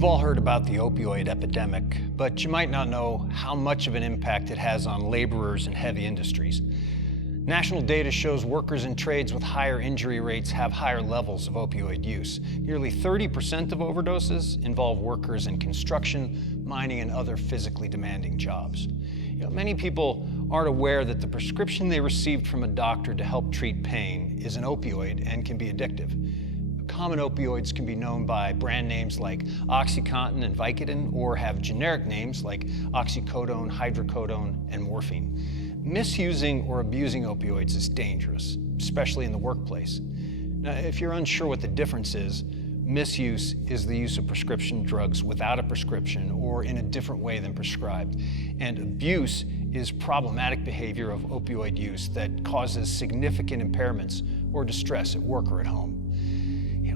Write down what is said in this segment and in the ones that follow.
We've all heard about the opioid epidemic, but you might not know how much of an impact it has on laborers in heavy industries. National data shows workers in trades with higher injury rates have higher levels of opioid use. Nearly 30% of overdoses involve workers in construction, mining, and other physically demanding jobs. Many people aren't aware that the prescription they received from a doctor to help treat pain is an opioid and can be addictive. Common opioids can be known by brand names like OxyContin and Vicodin, or have generic names like oxycodone, hydrocodone, and morphine. Misusing or abusing opioids is dangerous, especially in the workplace. Now, if you're unsure what the difference is, misuse is the use of prescription drugs without a prescription or in a different way than prescribed. And abuse is problematic behavior of opioid use that causes significant impairments or distress at work or at home.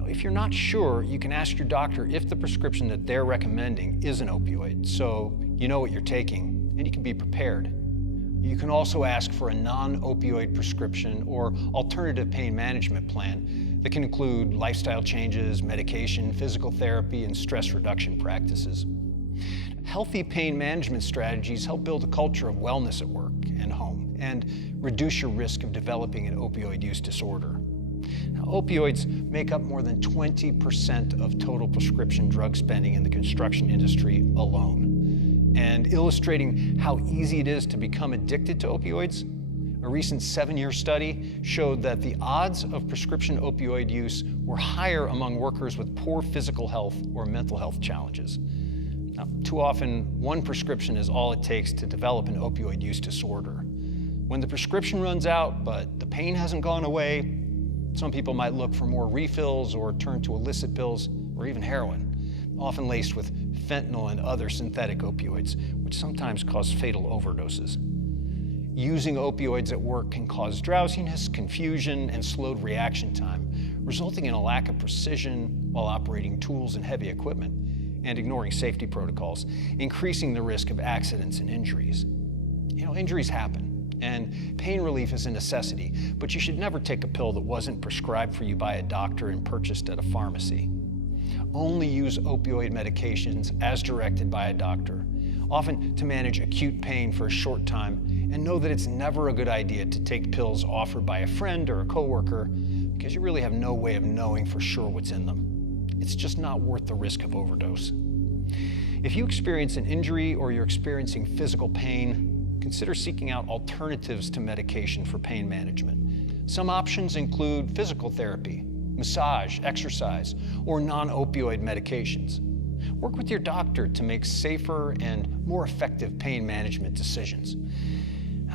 If you're not sure, you can ask your doctor if the prescription that they're recommending is an opioid, so you know what you're taking and you can be prepared. You can also ask for a non-opioid prescription or alternative pain management plan that can include lifestyle changes, medication, physical therapy, and stress reduction practices. Healthy pain management strategies help build a culture of wellness at work and home and reduce your risk of developing an opioid use disorder. Now, opioids make up more than 20% of total prescription drug spending in the construction industry alone. And illustrating how easy it is to become addicted to opioids, a recent 7-year study showed that the odds of prescription opioid use were higher among workers with poor physical health or mental health challenges. Now, too often, one prescription is all it takes to develop an opioid use disorder. When the prescription runs out, but the pain hasn't gone away, some people might look for more refills or turn to illicit pills or even heroin, often laced with fentanyl and other synthetic opioids, which sometimes cause fatal overdoses. Using opioids at work can cause drowsiness, confusion, and slowed reaction time, resulting in a lack of precision while operating tools and heavy equipment, and ignoring safety protocols, increasing the risk of accidents and injuries. Injuries happen. And pain relief is a necessity, but you should never take a pill that wasn't prescribed for you by a doctor and purchased at a pharmacy. Only use opioid medications as directed by a doctor, often to manage acute pain for a short time, and know that it's never a good idea to take pills offered by a friend or a coworker because you really have no way of knowing for sure what's in them. It's just not worth the risk of overdose. If you experience an injury or you're experiencing physical pain, consider seeking out alternatives to medication for pain management. Some options include physical therapy, massage, exercise, or non-opioid medications. Work with your doctor to make safer and more effective pain management decisions.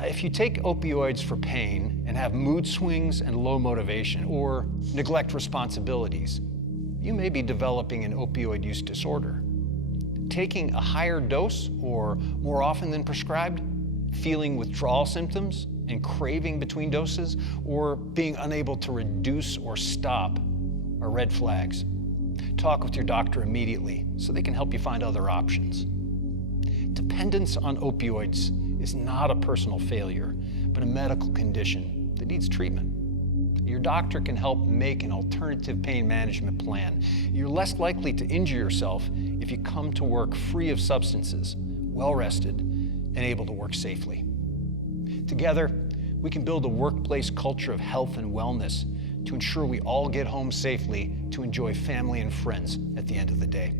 If you take opioids for pain and have mood swings and low motivation or neglect responsibilities, you may be developing an opioid use disorder. Taking a higher dose or more often than prescribed, feeling withdrawal symptoms and craving between doses, or being unable to reduce or stop are red flags. Talk with your doctor immediately so they can help you find other options. Dependence on opioids is not a personal failure, but a medical condition that needs treatment. Your doctor can help make an alternative pain management plan. You're less likely to injure yourself if you come to work free of substances, well-rested, and able to work safely. Together, we can build a workplace culture of health and wellness to ensure we all get home safely to enjoy family and friends at the end of the day.